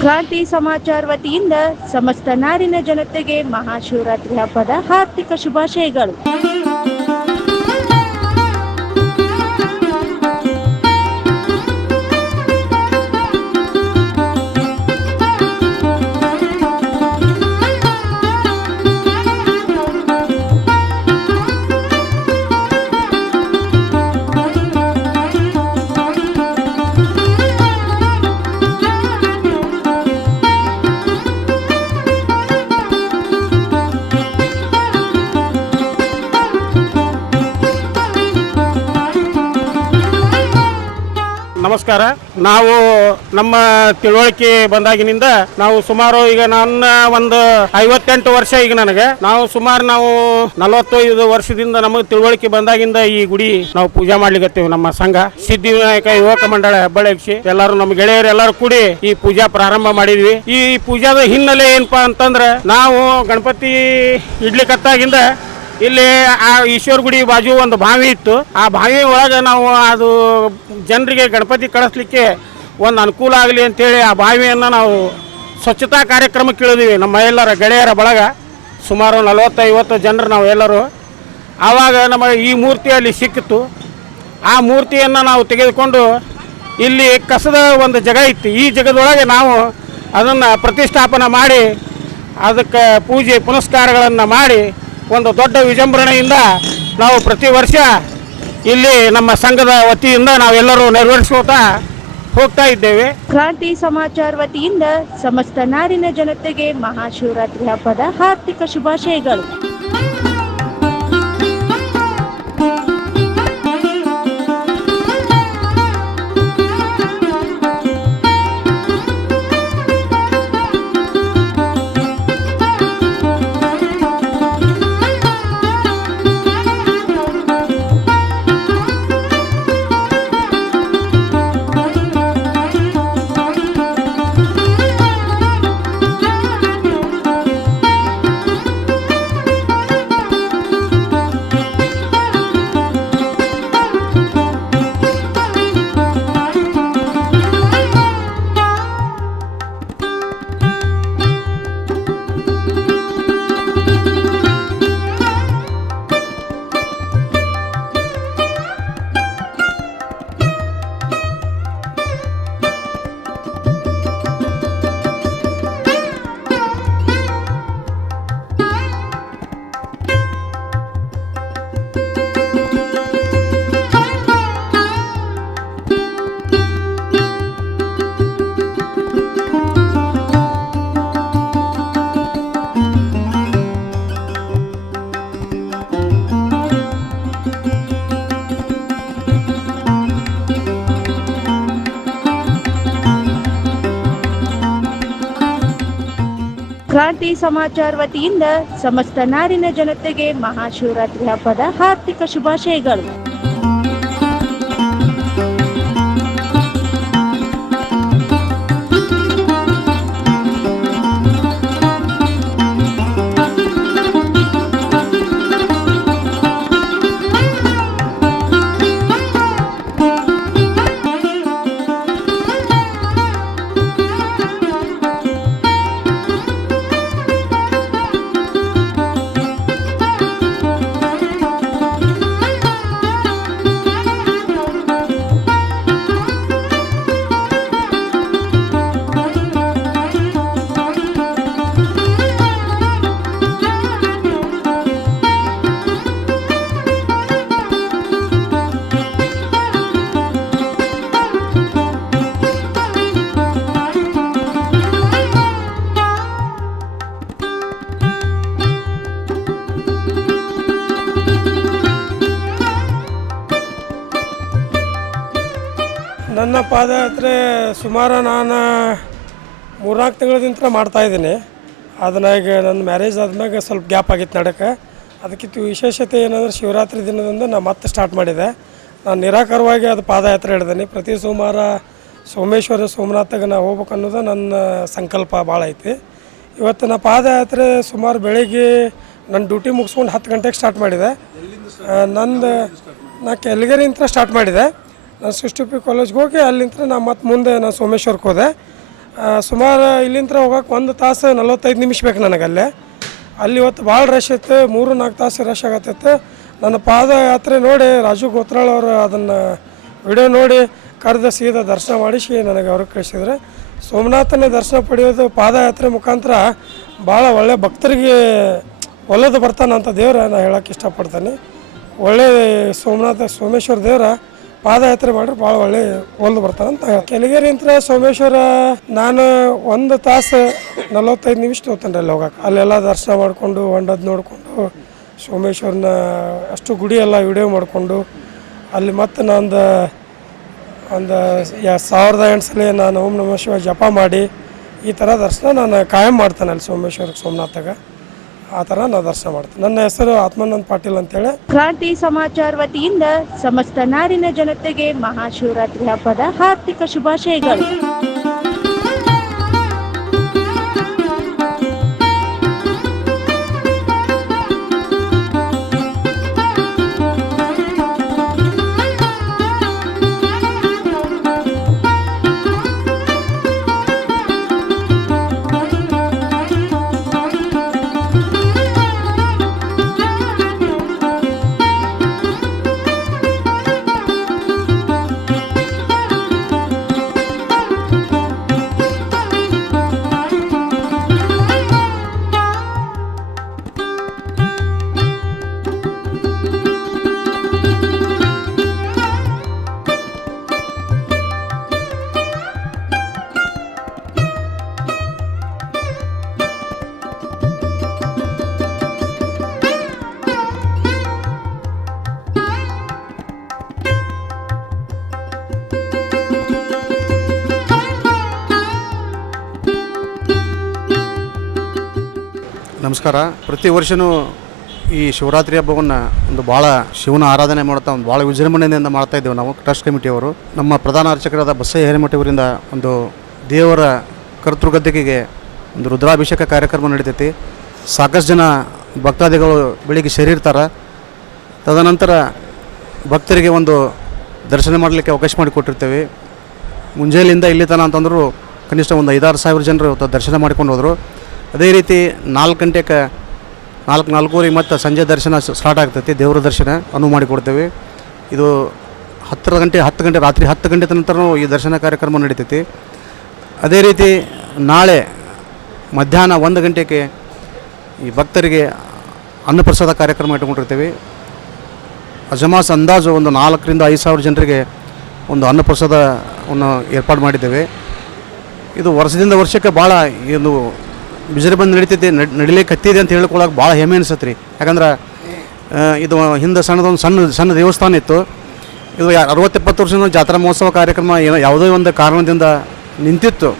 ಕ್ರಾಂತಿ ಸಮಾಚಾರ ವತಿಯಿಂದ ಸಮಸ್ತ ನಾಡಿನ ಜನತೆಗೆ ಮಹಾಶಿವರಾತ್ರಿ ಹಬ್ಬದ ಹಾರ್ದಿಕ ಶುಭಾಶಯಗಳು. ನಮಸ್ಕಾರ. ನಾವು ನಮ್ಮ ತಿಳುವಳಿಕೆ ಬಂದಾಗಿನಿಂದ ನಾವು ಸುಮಾರು ಈಗ ನನ್ನ ಒಂದು 58 ವರ್ಷ ಈಗ ನನಗೆ ನಾವು 45 ವರ್ಷದಿಂದ ನಮಗೆ ತಿಳುವಳಿಕೆ ಬಂದಾಗಿಂದ ಈ ಗುಡಿ ನಾವು ಪೂಜೆ ಮಾಡ್ಲಿಕ್ಕತ್ತೀವಿ. ನಮ್ಮ ಸಂಘ ಸಿದ್ಧಿವಿನಾಯಕ ಯುವಕ ಮಂಡಳ ಹೆಬ್ಬಳ್ಳಿ ಎಲ್ಲರೂ ನಮ್ಮ ಗೆಳೆಯರು ಎಲ್ಲರೂ ಕೂಡಿ ಈ ಪೂಜಾ ಪ್ರಾರಂಭ ಮಾಡಿದ್ವಿ. ಈ ಪೂಜಾದ ಹಿನ್ನೆಲೆ ಏನಪ್ಪಾ ಅಂತಂದ್ರೆ ನಾವು ಗಣಪತಿ ಇಡ್ಲಿಕ್ಕತ್ತಾಗಿಂದ ಇಲ್ಲಿ ಆ ಈಶ್ವರ ಗುಡಿ ಬಾಜು ಒಂದು ಬಾವಿ ಇತ್ತು. ಆ ಬಾವಿ ಒಳಗೆ ನಾವು ಅದು ಜನರಿಗೆ ಗಣಪತಿ ಕಳಿಸ್ಲಿಕ್ಕೆ ಒಂದು ಅನುಕೂಲ ಆಗಲಿ ಅಂತೇಳಿ ಆ ಬಾವಿಯನ್ನು ನಾವು ಸ್ವಚ್ಛತಾ ಕಾರ್ಯಕ್ರಮಕ್ಕೆ ಇಳಿದ್ವಿ. ನಮ್ಮ ಎಲ್ಲರ ಗೆಳೆಯರ ಬಳಗ ಸುಮಾರು 40-50 ಜನರು ನಾವು ಎಲ್ಲರೂ. ಆವಾಗ ನಮಗೆ ಈ ಮೂರ್ತಿ ಅಲ್ಲಿ ಸಿಕ್ಕಿತು. ಆ ಮೂರ್ತಿಯನ್ನು ನಾವು ತೆಗೆದುಕೊಂಡು ಇಲ್ಲಿ ಕಸದ ಒಂದು ಜಾಗ ಇತ್ತು. ಈ ಜಾಗದೊಳಗೆ ನಾವು ಅದನ್ನು ಪ್ರತಿಷ್ಠಾಪನೆ ಮಾಡಿ ಅದಕ್ಕೆ ಪೂಜೆ ಪುನಸ್ಕಾರಗಳನ್ನು ಮಾಡಿ ಒಂದು ದೊಡ್ಡ ವಿಜೃಂಭಣೆಯಿಂದ ನಾವು ಪ್ರತಿ ವರ್ಷ ಇಲ್ಲಿ ನಮ್ಮ ಸಂಘದ ವತಿಯಿಂದ ನಾವೆಲ್ಲರೂ ನೆರವೇರಿಸ್ಕೋತಾ ಹೋಗ್ತಾ ಇದ್ದೇವೆ. ಕ್ರಾಂತಿ ಸಮಾಚಾರ ವತಿಯಿಂದ ಸಮಸ್ತ ನಾಡಿನ ಜನತೆಗೆ ಮಹಾಶಿವರಾತ್ರಿ ಹಬ್ಬದ ಹಾರ್ದಿಕ ಶುಭಾಶಯಗಳು. ಕ್ರಾಂತಿ ಸಮಾಚಾರ ವತಿಯಿಂದ ಸಮಸ್ತ ನಾಡಿನ ಜನತೆಗೆ ಮಹಾಶಿವರಾತ್ರಿ ಹಬ್ಬದ ಹಾರ್ದಿಕ ಶುಭಾಶಯಗಳು. ನನ್ನ ಪಾದಯಾತ್ರೆ ಸುಮಾರು ನಾನು 3-4 ತಿಂಗಳಿಂದ ಮಾಡ್ತಾಯಿದ್ದೀನಿ. ಅದನ್ನ ಈಗ ನನ್ನ ಮ್ಯಾರೇಜ್ ಆದ್ಮೇಲೆ ಸ್ವಲ್ಪ ಗ್ಯಾಪ್ ಆಗಿತ್ತು ನಡಕ್ಕೆ. ಅದಕ್ಕಿಂತ ವಿಶೇಷತೆ ಏನಂದ್ರೆ ಶಿವರಾತ್ರಿ ದಿನದಿಂದ ನಾನು ಮತ್ತೆ ಸ್ಟಾರ್ಟ್ ಮಾಡಿದೆ. ನಾನು ನಿರಾಕಾರವಾಗಿ ಅದು ಪಾದಯಾತ್ರೆ ಹಿಡ್ದೀನಿ. ಪ್ರತಿ ಸೋಮವಾರ ಸೋಮೇಶ್ವರ ಸೋಮನಾಥಗೆ ನಾನು ಹೋಗ್ಬೇಕು ಅನ್ನೋದು ನನ್ನ ಸಂಕಲ್ಪ ಭಾಳ ಐತಿ. ಇವತ್ತು ನಾ ಪಾದಯಾತ್ರೆ ಸುಮಾರು ಬೆಳಿಗ್ಗೆ ನನ್ನ ಡ್ಯೂಟಿ ಮುಗಿಸ್ಕೊಂಡು 10 ಗಂಟೆಗೆ ಸ್ಟಾರ್ಟ್ ಮಾಡಿದೆ. ನಾ ಕೆಳಗೇರಿಯಿಂದ ಸ್ಟಾರ್ಟ್ ಮಾಡಿದೆ. ನಾನು ಸೃಷ್ಟಿ ಕಾಲೇಜ್ಗೆ ಹೋಗಿ ಅಲ್ಲಿಂದ ನಾ ಮತ್ತೆ ಮುಂದೆ ನಾನು ಸೋಮೇಶ್ವರಕ್ಕೆ ಹೋದೆ. ಸುಮಾರು ಇಲ್ಲಿಂದ ಹೋಗೋಕೆ 1 ತಾಸು 45 ನಿಮಿಷ ಬೇಕು ನನಗೆ ಅಲ್ಲಿ ಇವತ್ತು ಭಾಳ ರಶ್ ಇತ್ತು. 3-4 ತಾಸು ರಶ್ ಆಗತ್ತಿತ್ತು. ನನ್ನ ಪಾದಯಾತ್ರೆ ನೋಡಿ ರಾಜು ಗೋತ್ರಾಳ್ ಅವರು ಅದನ್ನು ವಿಡಿಯೋ ನೋಡಿ ಕರೆದು ಸೀದಾ ದರ್ಶನ ಮಾಡಿಸಿ ನನಗೆ ಅವ್ರಿಗೆ ಕಳಿಸಿದ್ರೆ. ಸೋಮನಾಥನ ದರ್ಶನ ಪಡೆಯೋದು ಪಾದಯಾತ್ರೆ ಮುಖಾಂತರ ಭಾಳ ಒಳ್ಳೆ ಭಕ್ತರಿಗೆ ಒಳ್ಳೇದು ಬರ್ತಾನಂತ ದೇವ್ರ ನಾನು ಹೇಳೋಕ್ಕೆ ಇಷ್ಟಪಡ್ತೀನಿ. ಒಳ್ಳೆ ಸೋಮೇಶ್ವರ ದೇವರ ಪಾದಯಾತ್ರೆ ಮಾಡ್ರೆ ಭಾಳ ಒಳ್ಳೆ ಒಲ್ದು ಬರ್ತಾನಂತ ಕೆಳಗೇರಿಯಿಂದ ಸೋಮೇಶ್ವರ ನಾನು 1 ತಾಸು 45 ನಿಮಿಷ ತೊಗೊತೇನೆ ಅಲ್ಲಿ ಹೋಗಕ್ಕೆ. ಅಲ್ಲೆಲ್ಲ ದರ್ಶನ ಮಾಡಿಕೊಂಡು ಹೊಂಡದ್ದು ನೋಡಿಕೊಂಡು ಸೋಮೇಶ್ವರನ ಅಷ್ಟು ಗುಡಿ ಎಲ್ಲ ವಿಡಿಯೋ ಮಾಡಿಕೊಂಡು ಅಲ್ಲಿ ಮತ್ತೆ ಒಂದು 1008 ಸಲ ನಾನು ಓಂ ನಮಃ ಶಿವಾಯ ಜಪ ಮಾಡಿ ಈ ಥರ ದರ್ಶನ ನಾನು ಕಾಯಂ ಮಾಡ್ತೇನೆ ಅಲ್ಲಿ ಸೋಮನಾಥಾಗ. ಆ ಥರ ನಾನು ದರ್ಶನ ಮಾಡ್ತೇನೆ. ನನ್ನ ಹೆಸರು ಆತ್ಮಾನಂದ ಪಾಟೀಲ್ ಅಂತೇಳಿ. ಕ್ರಾಂತಿ ಸಮಾಚಾರ ವತಿಯಿಂದ ಸಮಸ್ತ ನಾಡಿನ ಜನತೆಗೆ ಮಹಾಶಿವರಾತ್ರಿ ಹಬ್ಬದ ಹಾರ್ದಿಕ ಶುಭಾಶಯಗಳು. ನಮಸ್ಕಾರ. ಪ್ರತಿ ವರ್ಷವೂ ಈ ಶಿವರಾತ್ರಿ ಹಬ್ಬವನ್ನು ಒಂದು ಭಾಳ ಶಿವನ ಆರಾಧನೆ ಮಾಡ್ತಾ ಒಂದು ಭಾಳ ವಿಜೃಂಭಣೆಯಿಂದ ಮಾಡ್ತಾಯಿದ್ದೇವೆ ನಾವು ಟ್ರಸ್ಟ್ ಕಮಿಟಿಯವರು. ನಮ್ಮ ಪ್ರಧಾನ ಅರ್ಚಕರಾದ ಬಸಯ್ಯ ಹಿರೇಮಠ ಅವರಿಂದ ಒಂದು ದೇವರ ಕರ್ತೃಗದ್ದಿಕೆಗೆ ಒಂದು ರುದ್ರಾಭಿಷೇಕ ಕಾರ್ಯಕ್ರಮ ನಡೀತೈತಿ. ಸಾಕಷ್ಟು ಜನ ಭಕ್ತಾದಿಗಳು ಬೆಳಿಗ್ಗೆ ಸೇರಿರ್ತಾರೆ. ತದನಂತರ ಭಕ್ತರಿಗೆ ಒಂದು ದರ್ಶನ ಮಾಡಲಿಕ್ಕೆ ಅವಕಾಶ ಮಾಡಿಕೊಟ್ಟಿರ್ತೇವೆ. ಮುಂಜಾನೆಯಿಂದ ಇಲ್ಲಿ ತನಕ ಅಂತಂದರೂ ಕನಿಷ್ಠ ಒಂದು 5-6 ಸಾವಿರ ಜನರು ದರ್ಶನ ಮಾಡ್ಕೊಂಡು ಹೋದರು. ಅದೇ ರೀತಿ 4 ಗಂಟೆಗೆ 4-4:15 ಮತ್ತು ಸಂಜೆ ದರ್ಶನ ಸ್ಟಾರ್ಟ್ ಆಗ್ತೈತಿ. ದೇವರ ದರ್ಶನ ಅನುವು ಮಾಡಿಕೊಡ್ತೇವೆ. ಇದು 10 ಗಂಟೆ ರಾತ್ರಿ 10 ಗಂಟೆ ನಂತರನೂ ಈ ದರ್ಶನ ಕಾರ್ಯಕ್ರಮ ನಡೀತೈತಿ. ಅದೇ ರೀತಿ ನಾಳೆ ಮಧ್ಯಾಹ್ನ 1 ಗಂಟೆಗೆ ಈ ಭಕ್ತರಿಗೆ ಅನ್ನಪ್ರಸಾದ ಕಾರ್ಯಕ್ರಮ ಇಟ್ಕೊಂಡಿರ್ತೀವಿ. ಅಜಮಾಸ್ ಅಂದಾಜು ಒಂದು 4,000-5 ಸಾವಿರ ಜನರಿಗೆ ಒಂದು ಅನ್ನಪ್ರಸಾದವನ್ನು ಏರ್ಪಾಡು ಮಾಡಿದ್ದೇವೆ. ಇದು ವರ್ಷದಿಂದ ವರ್ಷಕ್ಕೆ ಭಾಳ ಒಂದು ವಿಜೃಂಭಣೆ ನಡೀತೈತಿ, ನಡಿಲಿಕ್ಕೆ ಹತ್ತಿದೆ ಅಂತ ಹೇಳ್ಕೊಳಕ್ಕೆ ಭಾಳ ಹೆಮ್ಮೆ ಅನಿಸುತ್ತೆ ರೀ. ಯಾಕಂದ್ರೆ ಇದು ಹಿಂದೆ ಸಣ್ಣ ದೇವಸ್ಥಾನ ಇತ್ತು. ಇದು 60-70 ವರ್ಷದ ಜಾತ್ರಾ ಮಹೋತ್ಸವ ಕಾರ್ಯಕ್ರಮ ಯಾವುದೋ ಒಂದು ಕಾರಣದಿಂದ ನಿಂತಿತ್ತು.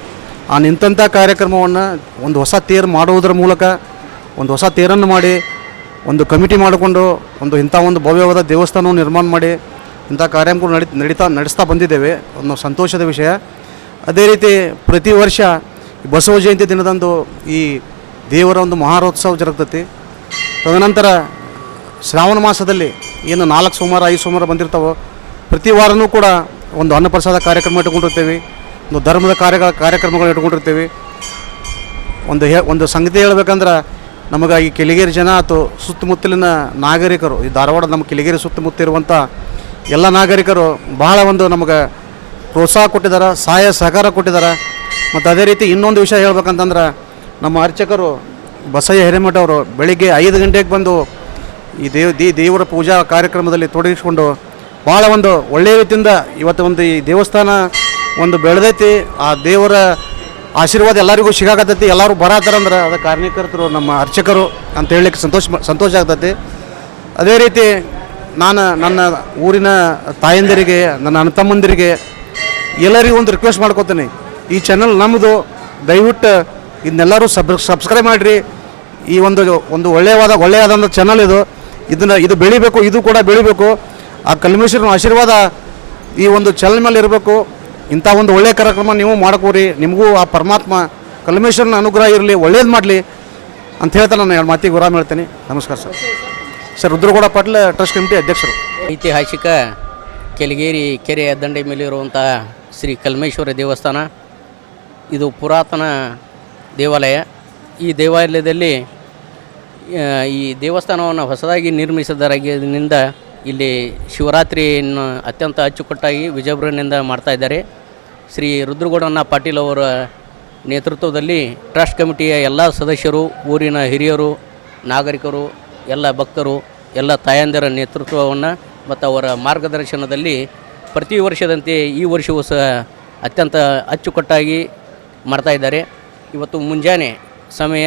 ಆ ನಿಂತಹ ಕಾರ್ಯಕ್ರಮವನ್ನು ಒಂದು ಹೊಸ ತೇರು ಮಾಡುವುದರ ಮೂಲಕ ಒಂದು ಹೊಸ ತೇರನ್ನು ಮಾಡಿ ಒಂದು ಕಮಿಟಿ ಮಾಡಿಕೊಂಡು ಇಂಥ ಒಂದು ಭವ್ಯವಾದ ದೇವಸ್ಥಾನವನ್ನು ನಿರ್ಮಾಣ ಮಾಡಿ ಇಂಥ ಕಾರ್ಯಕ್ರಮಗಳು ನಡೆಸ್ತಾ ಬಂದಿದ್ದೇವೆ. ಒಂದು ಸಂತೋಷದ ವಿಷಯ. ಅದೇ ರೀತಿ ಪ್ರತಿ ವರ್ಷ ಬಸವ ಜಯಂತಿ ದಿನದಂದು ಈ ದೇವರ ಒಂದು ಮಹಾರೋತ್ಸವ ಜರುಗ್ತೈತಿ. ತದನಂತರ ಶ್ರಾವಣ ಮಾಸದಲ್ಲಿ ಏನು 4 ಸೋಮವಾರ 5 ಸೋಮವಾರ ಬಂದಿರ್ತಾವೋ ಪ್ರತಿ ವಾರವೂ ಕೂಡ ಒಂದು ಅನ್ನಪ್ರಸಾದ ಕಾರ್ಯಕ್ರಮ ಇಟ್ಕೊಂಡಿರ್ತೀವಿ. ಒಂದು ಧರ್ಮದ ಕಾರ್ಯಕ್ರಮಗಳು ಇಟ್ಕೊಂಡಿರ್ತೀವಿ. ಒಂದು ಸಂಗತಿ ಹೇಳ್ಬೇಕಂದ್ರೆ ನಮಗೆ ಈ ಕೆಳಗೇರಿ ಜನ ಅಥವಾ ಸುತ್ತಮುತ್ತಲಿನ ನಾಗರಿಕರು, ಈ ಧಾರವಾಡ ನಮ್ಮ ಕೆಳಗೇರಿ ಸುತ್ತಮುತ್ತ ಇರುವಂಥ ಎಲ್ಲ ನಾಗರಿಕರು ಬಹಳ ಒಂದು ನಮಗೆ ಪ್ರೋತ್ಸಾಹ ಕೊಟ್ಟಿದ್ದಾರೆ, ಸಹಾಯ ಸಹಕಾರ ಕೊಟ್ಟಿದ್ದಾರೆ. ಮತ್ತು ಅದೇ ರೀತಿ ಇನ್ನೊಂದು ವಿಷಯ ಹೇಳ್ಬೇಕಂತಂದ್ರೆ ನಮ್ಮ ಅರ್ಚಕರು ಬಸಯ್ಯ ಹಿರೇಮಠ ಅವರು ಬೆಳಿಗ್ಗೆ 5 ಗಂಟೆಗೆ ಬಂದು ಈ ದೇವರ ಪೂಜಾ ಕಾರ್ಯಕ್ರಮದಲ್ಲಿ ತೊಡಗಿಸ್ಕೊಂಡು ಭಾಳ ಒಂದು ಒಳ್ಳೆಯ ರೀತಿಯಿಂದ ಇವತ್ತು ಒಂದು ಈ ದೇವಸ್ಥಾನ ಒಂದು ಬೆಳೆದೈತಿ. ಆ ದೇವರ ಆಶೀರ್ವಾದ ಎಲ್ಲರಿಗೂ ಸಿಗಾಕತ್ತೈತಿ. ಎಲ್ಲರೂ ಬರತ್ತಾರಂದ್ರೆ ಅದಕ್ಕೆ ಕಾರಣೀಕರ್ತರು ನಮ್ಮ ಅರ್ಚಕರು ಅಂತ ಹೇಳಲಿಕ್ಕೆ ಸಂತೋಷ ಆಗ್ತೈತಿ. ಅದೇ ರೀತಿ ನಾನು ನನ್ನ ಊರಿನ ತಾಯಂದಿರಿಗೆ, ನನ್ನ ಅಣ್ಣ ತಮ್ಮಂದಿರಿಗೆ ಎಲ್ಲರಿಗೂ ಒಂದು ರಿಕ್ವೆಸ್ಟ್ ಮಾಡ್ಕೋತೀನಿ. ಈ ಚಾನಲ್ ನಮ್ಮದು, ದಯವಿಟ್ಟು ಇದನ್ನೆಲ್ಲರೂ ಸಬ್ಸ್ಕ್ರೈಬ್ ಮಾಡಿರಿ. ಈ ಒಂದು ಒಳ್ಳೆಯದಾದಂಥ ಚಾನಲ್ ಇದು ಬೆಳಿಬೇಕು, ಇದು ಕೂಡ ಬೆಳಿಬೇಕು. ಆ ಕಲ್ಮೇಶ್ವರನ ಆಶೀರ್ವಾದ ಈ ಒಂದು ಚಾನಲ್ ಮೇಲೆ ಇರಬೇಕು. ಇಂಥ ಒಂದು ಒಳ್ಳೆಯ ಕಾರ್ಯಕ್ರಮ ನೀವು ಮಾಡ್ಕೋರಿ. ನಿಮಗೂ ಆ ಪರಮಾತ್ಮ ಕಲ್ಮೇಶ್ವರನ ಅನುಗ್ರಹ ಇರಲಿ, ಒಳ್ಳೇದು ಮಾಡಲಿ ಅಂತ ಹೇಳ್ತಾ ನಾನು ಎರಡು ಮಾತಿಗೆ ವಿರಾಮ ಹೇಳ್ತೇನೆ. ನಮಸ್ಕಾರ sir. Sir Rudragowda Patil, trust committee ಅಧ್ಯಕ್ಷರು. ಐತಿಹಾಸಿಕ ಕೆಳಗೇರಿ ಕೆರೆಯ ದಂಡೆ ಮೇಲಿರುವಂತಹ ಶ್ರೀ ಕಲ್ಮೇಶ್ವರ ದೇವಸ್ಥಾನ ಇದು ಪುರಾತನ ದೇವಾಲಯ. ಈ ದೇವಾಲಯದಲ್ಲಿ ಈ ದೇವಸ್ಥಾನವನ್ನು ಹೊಸದಾಗಿ ನಿರ್ಮಿಸಿದರಾಗಿನಿಂದ ಇಲ್ಲಿ ಶಿವರಾತ್ರಿಯನ್ನು ಅತ್ಯಂತ ಅಚ್ಚುಕಟ್ಟಾಗಿ ವಿಜೃಂಭಣೆಯಿಂದ ಮಾಡ್ತಾಯಿದ್ದಾರೆ. ಶ್ರೀ ರುದ್ರಗೌಡಣ್ಣ ಪಾಟೀಲ್ ಅವರ ನೇತೃತ್ವದಲ್ಲಿ ಟ್ರಸ್ಟ್ ಕಮಿಟಿಯ ಎಲ್ಲ ಸದಸ್ಯರು, ಊರಿನ ಹಿರಿಯರು, ನಾಗರಿಕರು, ಎಲ್ಲ ಭಕ್ತರು, ಎಲ್ಲ ತಾಯಂದಿರ ನೇತೃತ್ವವನ್ನು ಮತ್ತು ಅವರ ಮಾರ್ಗದರ್ಶನದಲ್ಲಿ ಪ್ರತಿ ವರ್ಷದಂತೆ ಈ ವರ್ಷವೂ ಸಹ ಅತ್ಯಂತ ಅಚ್ಚುಕಟ್ಟಾಗಿ ಮಾಡ್ತಾಯಿದ್ದಾರೆ. ಇವತ್ತು ಮುಂಜಾನೆ ಸಮಯ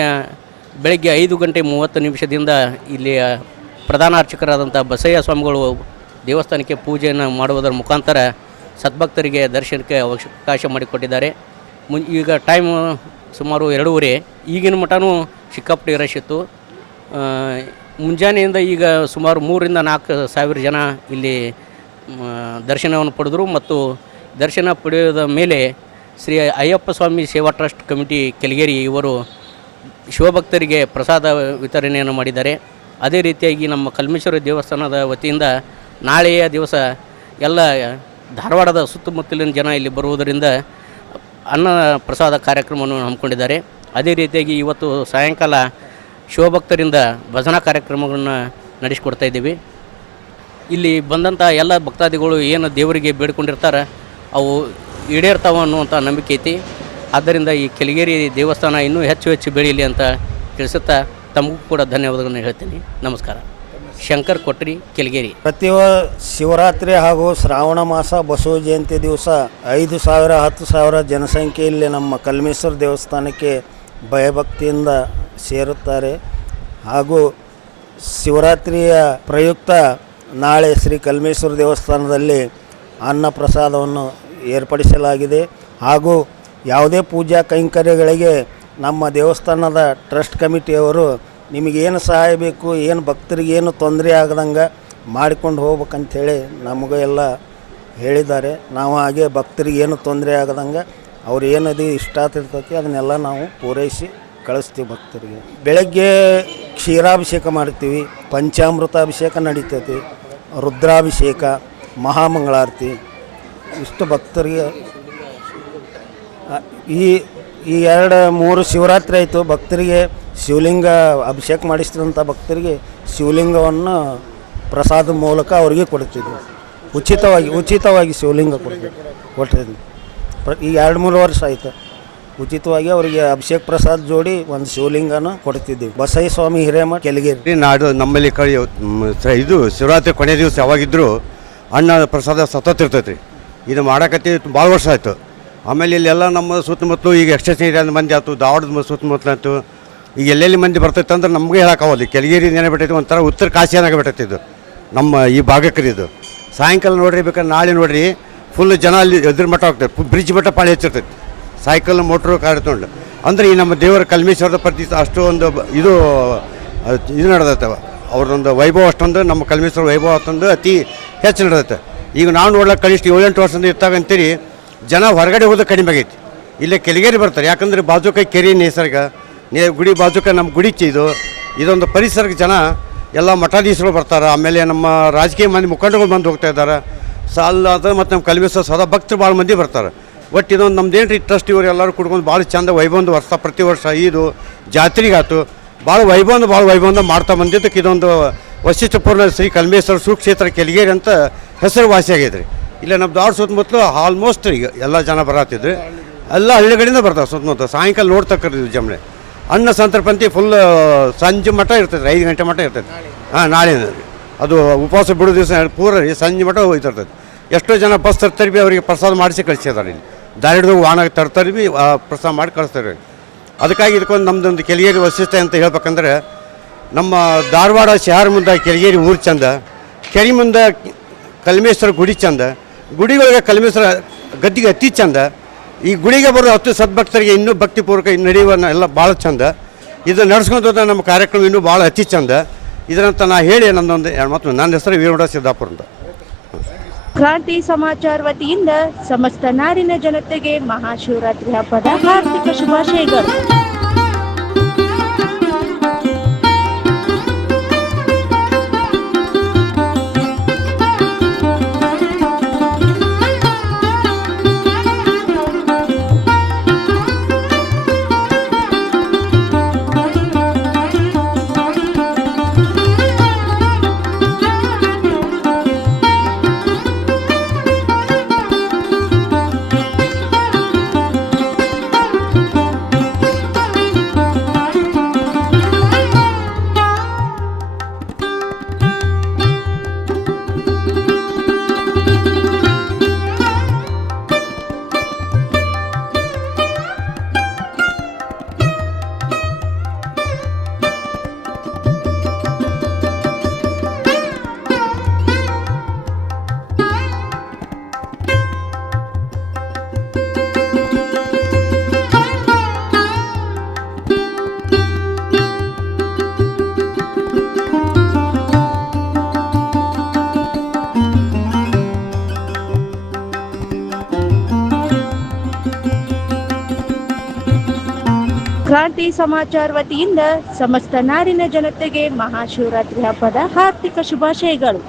ಬೆಳಗ್ಗೆ 5:30 ಇಲ್ಲಿಯ ಪ್ರಧಾನ ಅರ್ಚಕರಾದಂಥ ಬಸಯ್ಯ ಸ್ವಾಮಿಗಳು ದೇವಸ್ಥಾನಕ್ಕೆ ಪೂಜೆಯನ್ನು ಮಾಡುವುದರ ಮುಖಾಂತರ ಸದ್ಭಕ್ತರಿಗೆ ದರ್ಶನಕ್ಕೆ ಅವಕಾಶ ಮಾಡಿಕೊಟ್ಟಿದ್ದಾರೆ. ಈಗ ಟೈಮು ಸುಮಾರು 2:30. ಈಗಿನ ಮಟ್ಟನೂ ಸಿಕ್ಕಾಪಟ್ಟೆ ರಶ್ ಇತ್ತು. ಮುಂಜಾನೆಯಿಂದ ಈಗ ಸುಮಾರು 3,000-4,000 ಸಾವಿರ ಜನ ಇಲ್ಲಿ ದರ್ಶನವನ್ನು ಪಡೆದರು. ಮತ್ತು ದರ್ಶನ ಪಡೆಯೋದ ಮೇಲೆ ಶ್ರೀ ಅಯ್ಯಪ್ಪ ಸ್ವಾಮಿ ಸೇವಾ ಟ್ರಸ್ಟ್ ಕಮಿಟಿ ಕೆಳಗೇರಿ ಇವರು ಶಿವಭಕ್ತರಿಗೆ ಪ್ರಸಾದ ವಿತರಣೆಯನ್ನು ಮಾಡಿದ್ದಾರೆ. ಅದೇ ರೀತಿಯಾಗಿ ನಮ್ಮ ಕಲ್ಮೇಶ್ವರ ದೇವಸ್ಥಾನದ ವತಿಯಿಂದ ನಾಳೆಯ ದಿವಸ ಎಲ್ಲ ಧಾರವಾಡದ ಸುತ್ತಮುತ್ತಲಿನ ಜನ ಇಲ್ಲಿ ಬರುವುದರಿಂದ ಅನ್ನ ಪ್ರಸಾದ ಕಾರ್ಯಕ್ರಮವನ್ನು ಹಮ್ಮಿಕೊಂಡಿದ್ದಾರೆ. ಅದೇ ರೀತಿಯಾಗಿ ಇವತ್ತು ಸಾಯಂಕಾಲ ಶಿವಭಕ್ತರಿಂದ ಭಜನಾ ಕಾರ್ಯಕ್ರಮಗಳನ್ನು ನಡೆಸಿಕೊಡ್ತಾ ಇದ್ದೀವಿ. ಇಲ್ಲಿ ಬಂದಂಥ ಎಲ್ಲ ಭಕ್ತಾದಿಗಳು ಏನು ದೇವರಿಗೆ ಬೇಡ್ಕೊಂಡಿರ್ತಾರೆ ಅವು ಈಡೇರ್ತಾವೆ ಅನ್ನುವಂಥ ನಂಬಿಕೆ ಐತಿ. ಆದ್ದರಿಂದ ಈ ಕೆಳಗೇರಿ ದೇವಸ್ಥಾನ ಇನ್ನೂ ಹೆಚ್ಚು ಬೆಳೀಲಿ ಅಂತ ತಿಳಿಸುತ್ತಾ ತಮಗೂ ಕೂಡ ಧನ್ಯವಾದಗಳನ್ನು ಹೇಳ್ತೀನಿ. ನಮಸ್ಕಾರ. ಶಂಕರ್ ಕೊಟ್ರಿ, ಕೆಳಗೇರಿ. ಪ್ರತಿ ಶಿವರಾತ್ರಿ ಹಾಗೂ ಶ್ರಾವಣ ಮಾಸ ಬಸವ ಜಯಂತಿ ದಿವಸ 5,000 10,000 ಜನಸಂಖ್ಯೆಯಲ್ಲಿ ನಮ್ಮ ಕಲ್ಮೇಶ್ವರ ದೇವಸ್ಥಾನಕ್ಕೆ ಭಯಭಕ್ತಿಯಿಂದ ಸೇರುತ್ತಾರೆ. ಹಾಗೂ ಶಿವರಾತ್ರಿಯ ಪ್ರಯುಕ್ತ ನಾಳೆ ಶ್ರೀ ಕಲ್ಮೇಶ್ವರ ದೇವಸ್ಥಾನದಲ್ಲಿ ಅನ್ನ ಪ್ರಸಾದವನ್ನು ಏರ್ಪಡಿಸಲಾಗಿದೆ. ಹಾಗೂ ಯಾವುದೇ ಪೂಜಾ ಕೈಂಕರ್ಯಗಳಿಗೆ ನಮ್ಮ ದೇವಸ್ಥಾನದ ಟ್ರಸ್ಟ್ ಕಮಿಟಿಯವರು ನಿಮಗೇನು ಸಹಾಯ ಬೇಕು, ಏನು ಭಕ್ತರಿಗೆ ಏನು ತೊಂದರೆ ಆಗದಂಗೆ ಮಾಡಿಕೊಂಡು ಹೋಗ್ಬೇಕಂಥೇಳಿ ನಮಗೂ ಎಲ್ಲ ಹೇಳಿದ್ದಾರೆ. ನಾವು ಹಾಗೆ ಭಕ್ತರಿಗೆ ಏನು ತೊಂದರೆ ಆಗದಂಗೆ ಅವ್ರು ಏನದು ಇಷ್ಟ ಆಗ್ತಿರ್ತೈತಿ ಅದನ್ನೆಲ್ಲ ನಾವು ಪೂರೈಸಿ ಕಳಿಸ್ತೀವಿ ಭಕ್ತರಿಗೆ. ಬೆಳಗ್ಗೆ ಕ್ಷೀರಾಭಿಷೇಕ ಮಾಡ್ತೀವಿ, ಪಂಚಾಮೃತಾಭಿಷೇಕ ನಡೀತೈತಿ, ರುದ್ರಾಭಿಷೇಕ, ಮಹಾಮಂಗಳಾರತಿ ಇಷ್ಟು ಭಕ್ತರಿಗೆ. ಈ 2-3 ಶಿವರಾತ್ರಿ ಆಯಿತು. ಭಕ್ತರಿಗೆ ಶಿವಲಿಂಗ ಅಭಿಷೇಕ ಮಾಡಿಸಿದಂಥ ಭಕ್ತರಿಗೆ ಶಿವಲಿಂಗವನ್ನು ಪ್ರಸಾದ ಮೂಲಕ ಅವರಿಗೆ ಕೊಡ್ತಿದ್ವಿ. ಉಚಿತವಾಗಿ ಶಿವಲಿಂಗ ಕೊಟ್ಟಿದ್ವಿ. ಈ 2-3 ವರ್ಷ ಆಯಿತು ಉಚಿತವಾಗಿ ಅವರಿಗೆ ಅಭಿಷೇಕ ಪ್ರಸಾದ ಜೋಡಿ ಒಂದು ಶಿವಲಿಂಗನ ಕೊಡ್ತಿದ್ದೀವಿ. ಬಸಯ್ಯ ಸ್ವಾಮಿ ಹಿರೇಮಠ, ಕೆಳಗೇರಿ. ನಾಡು ನಮ್ಮಲ್ಲಿ ಇದು ಶಿವರಾತ್ರಿ ಕೊನೆ ದಿವಸ ಯಾವಾಗಿದ್ದರೂ ಅನ್ನ ಪ್ರಸಾದ ಸತತ ಇರ್ತೈತೆ ರೀ. ಇದು ಮಾಡಕತ್ತಿ ಭಾಳ ವರ್ಷ ಆಯಿತು. ಆಮೇಲೆ ಇಲ್ಲೆಲ್ಲ ನಮ್ಮ ಸುತ್ತಮುತ್ತಲು ಈಗ ಎಕ್ಸ್ಟೆನ್ಷನ್ ಏರಿಯಾದ ಮಂದಿ ಆಯ್ತು, ಧಾರವಾಡದ ಸುತ್ತಮುತ್ತಲು ಆಯ್ತು. ಈಗ ಎಲ್ಲೆಲ್ಲಿ ಮಂದಿ ಬರ್ತೈತೆ ಅಂದ್ರೆ ನಮಗೆ ಹೇಳೋಕ್ಕಾಗೋದು. ಕೆಳಗೇರಿ ಏನಾಗ್ಬಿಟ್ಟೈತಿ ಒಂಥರ ಉತ್ತರ ಕಾಶಿಯನ್ನಾಗ್ಬಿಟ್ಟೈತಿ ಇದು ನಮ್ಮ ಈ ಭಾಗಕ್ಕೆ. ಇದು ಸಾಯಂಕಾಲ ನೋಡ್ರಿ, ಬೇಕಾದ್ರೆ ನಾಳೆ ನೋಡ್ರಿ ಫುಲ್ ಜನ ಅಲ್ಲಿ ಎದುರು ಮಟ್ಟ ಹೋಗ್ತಾರೆ. ಬ್ರಿಡ್ಜ್ ಮಟ್ಟ ಪಾಳಿ ಹೆಚ್ಚಿರ್ತೈತಿ ಸೈಕಲ್ ಮೋಟ್ರು ಕಾರ್ ತೊಗೊಂಡು. ಅಂದರೆ ಈ ನಮ್ಮ ದೇವರ ಕಲ್ಮೇಶ್ವರದ ಪ್ರತಿ ಅಷ್ಟು ಒಂದು ಇದು ನಡೆದೈತೆ. ಅವ್ರದ್ದೊಂದು ವೈಭವ ಅಷ್ಟೊಂದು, ನಮ್ಮ ಕಲ್ಮೇಶ್ವರ ವೈಭವ ಅಷ್ಟೊಂದು ಅತಿ ಹೆಚ್ಚು ನಡೆದೈತೆ. ಈಗ ನಾವು ನೋಡ್ಲಿಕ್ಕೆ ಕನಿಷ್ಠ 7-8 ವರ್ಷದಿಂದ ಇರ್ತಾಗಂತೀರಿ ಜನ ಹೊರಗಡೆ ಹೋದ ಕಡಿಮೆ ಆಗೈತಿ. ಇಲ್ಲೇ ಕೆಳಗೇರಿ ಬರ್ತಾರೆ. ಯಾಕಂದರೆ ಬಾಜುಕ ಕೆರೆ ನಿಸರ್ಗ, ಗುಡಿ ಬಾಜುಕ ನಮ್ಮ ಗುಡಿಚ್ಚಿ ಇದೊಂದು ಪರಿಸರಕ್ಕೆ ಜನ ಎಲ್ಲ ಮಠಾಧೀಶರು ಬರ್ತಾರೆ. ಆಮೇಲೆ ನಮ್ಮ ರಾಜಕೀಯ ಮಂದಿ ಮುಖಂಡಗಳು ಬಂದು ಹೋಗ್ತಾ ಇದ್ದಾರೆ. ಸಾಲ ಮತ್ತು ನಮ್ಮ ಕಲ್ಮೇಶ್ವರ ಸದಾ ಭಕ್ತರು ಭಾಳ ಮಂದಿ ಬರ್ತಾರೆ. ಒಟ್ಟು ಇದೊಂದು ನಮ್ದೇನು ರೀ ಟ್ರಸ್ಟ್ ಇವರು ಎಲ್ಲರೂ ಕುಡ್ಕೊಂಡು ಭಾಳ ಚಂದ ವೈಭವಂದು ಪ್ರತಿ ವರ್ಷ ಇದು ಜಾತ್ರೆಗಾಯ್ತು ಭಾಳ ವೈಭವಂದ ಮಾಡ್ತಾ ಬಂದಿದ್ದಕ್ಕೆ ಇದೊಂದು ವೈಶಿಷ್ಟ್ಯಪೂರ್ಣ ಶ್ರೀ ಕಲ್ಮೇಶ್ವರ ಸುಕ್ಷೇತ್ರ ಕೆಳಗೇರಿ ಅಂತ ಹೆಸರುವಾಸಿ ಆಗೈತೆ ರೀ. ಇಲ್ಲ ನಮ್ಮ ದಾಡ್ ಸುತ್ತಮುತ್ತಲು ಆಲ್ಮೋಸ್ಟ್ ಈಗ ಎಲ್ಲ ಜನ ಬರತ್ತಿದ್ರು, ಎಲ್ಲ ಹಳ್ಳಿಗಳಿಂದ ಬರ್ತಾರೆ ಸುತ್ತಮುತ್ತ. ಸಾಯಂಕಾಲ ನೋಡ್ತಕ್ಕದ್ದು ಜಮನೆ ಅನ್ನ ಸಂತರ್ಪಂತಿ ಫುಲ್ ಸಂಜೆ ಮಟ್ಟ ಇರ್ತೈತೆ, 5 ಗಂಟೆ ಮಟ್ಟ ಇರ್ತೈತೆ. ನಾಳೆ ಅದು ಉಪವಾಸ ಬಿಡೋ ದಿವಸ ಪೂರ ರೀ ಸಂಜೆ ಮಟ್ಟ ಹೋಗ್ತಿರ್ತೈತೆ. ಎಷ್ಟೋ ಜನ ಬಸ್ ತರ್ತಾರೆ ಬಿ ಅವರಿಗೆ ಪ್ರಸಾದ ಮಾಡಿಸಿ ಕಳಿಸಿದ್ದಾರೆ. ಇಲ್ಲಿ ದಾರಿಡ್ದಾಗ ವಾಹನ ತರ್ತಾರೆ ಬಿ ಪ್ರಸಾದ ಮಾಡಿ ಕಳಿಸ್ತಾರೆ. ಅದಕ್ಕಾಗಿ ಇದಕ್ಕೊಂದು ನಮ್ಮದೊಂದು ಕೆಳಗೇರಿ ವೈಶಿಷ್ಟ್ಯ ಅಂತ ಹೇಳ್ಬೇಕಂದ್ರೆ, ನಮ್ಮ ಧಾರವಾಡ ಶಹರ ಮುಂದೆ ಕೆಳಗೇರಿ ಊರು ಚಂದ, ಕೆರೆ ಮುಂದೆ ಕಲ್ಮೇಶ್ವರ ಗುಡಿ ಚಂದ, ಗುಡಿಗಳಿಗೆ ಕಲ್ಮೇಶ್ವರ ಗದ್ದಿಗೆ ಅತಿ ಚಂದ. ಈ ಗುಡಿಗೆ ಬರೋ 10 ಸದ್ಭಕ್ತರಿಗೆ ಇನ್ನೂ ಭಕ್ತಿಪೂರ್ವಕ ನಡೆಯುವ ಎಲ್ಲ ಭಾಳ ಚಂದ. ಇದು ನಡೆಸ್ಕೊಂಡು ಹೋದ ನಮ್ಮ ಕಾರ್ಯಕ್ರಮ ಇನ್ನೂ ಭಾಳ ಅತಿ ಚಂದ. ಇದರಂತ ನಾ ಹೇಳಿ ನನ್ನೊಂದು ಮಾತು. ನನ್ನ ಹೆಸರು ವೀರಗೌಡ ಸಿದ್ದಾಪುರ ಅಂತ. ಕ್ರಾಂತಿ ಸಮಾಚಾರ ವತಿಯಿಂದ ಸಮಸ್ತ ನಾಡಿನ ಜನತೆಗೆ ಮಹಾಶಿವರಾತ್ರಿ ಹಬ್ಬದ ಹಾರ್ದಿಕ ಶುಭಾಶಯಗಳು. ಕ್ರಾಂತಿ ಸಮಾಚಾರ ವತಿಯಿಂದ ಸಮಸ್ತ ನಾಡಿನ ಜನತೆಗೆ ಮಹಾಶಿವರಾತ್ರಿ ಹಬ್ಬದ ಹಾರ್ದಿಕ ಶುಭಾಶಯಗಳು.